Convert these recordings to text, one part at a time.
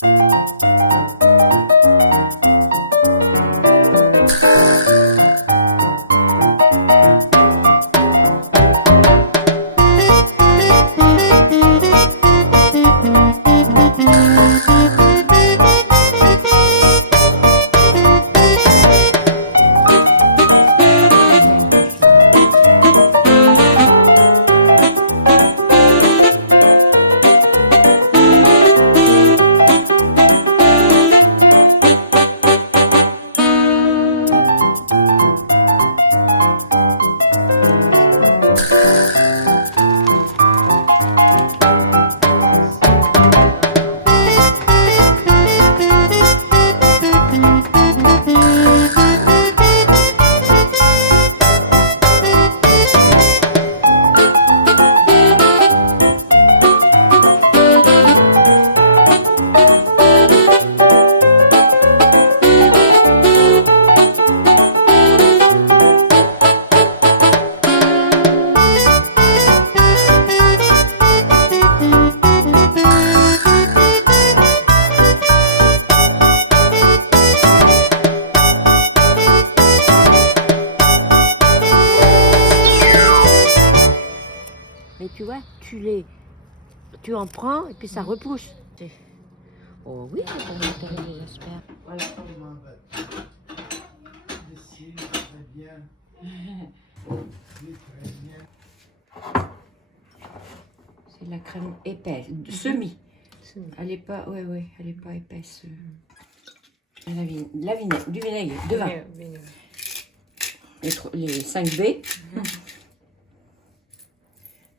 Mais tu vois, tu en prends et puis ça repousse. Oh oui, c'est pour l'intérêt des asperges. Voilà comment va. Ici, très bien. Très bien. C'est de la crème épaisse, semi. Elle est pas, elle est pas épaisse. Du vinaigre, de vin. Les 5 B.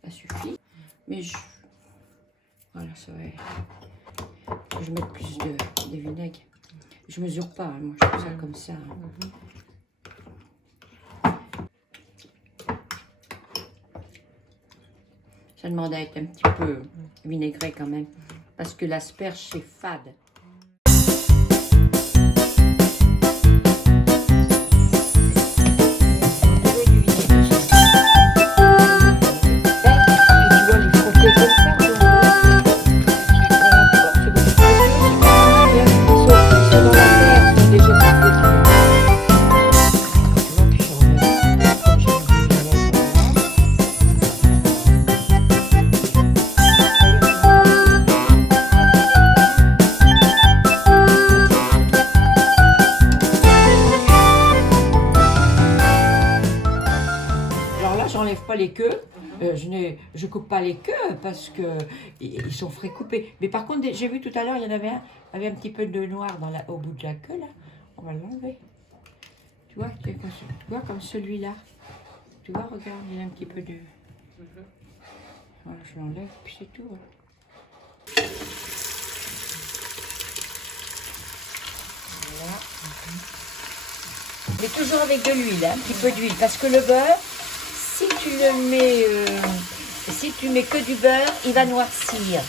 Ça suffit. Mais voilà, ça va. Je mets plus de vinaigre. Je mesure pas, hein, moi je fais ça comme ça. Ça demande à être un petit peu vinaigré quand même. Parce que l'asperge c'est fade. J'enlève pas les queues, je coupe pas les queues parce que ils sont frais coupés. Mais par contre, j'ai vu tout à l'heure, il y en avait un petit peu de noir au bout de la queue là. On va l'enlever. Tu vois comme celui-là. Tu vois, regarde, il y a un petit peu de. Voilà, je l'enlève puis c'est tout. Voilà. Mais toujours avec de l'huile, hein, un petit peu d'huile, parce que le beurre. Si tu le mets, si tu mets que du beurre, il va noircir.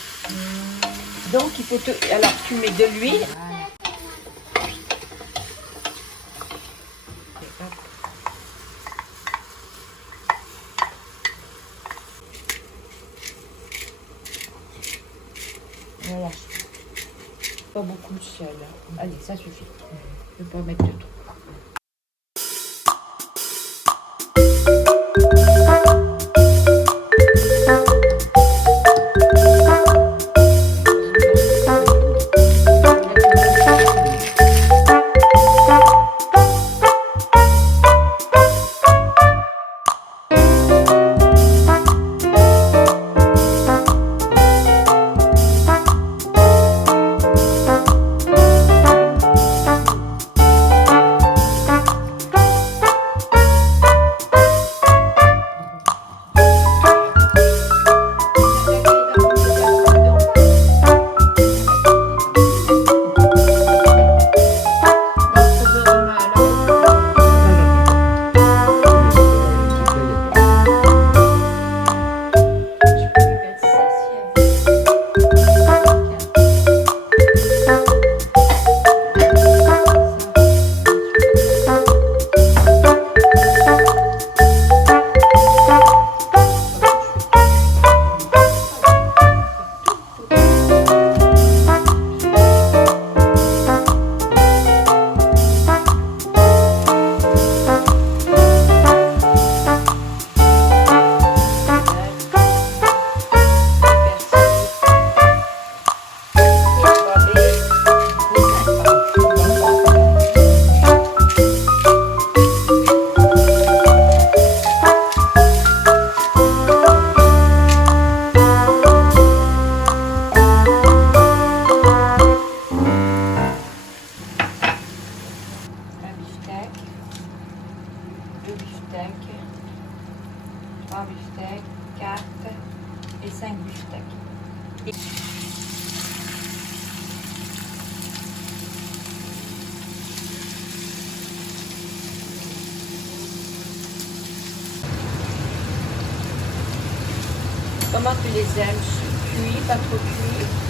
Donc il faut alors tu mets de l'huile. Voilà. Pas beaucoup de sel. Allez, ça suffit. Je ne vais pas mettre de trop. Comment tu les aimes? Cuits, pas trop cuits?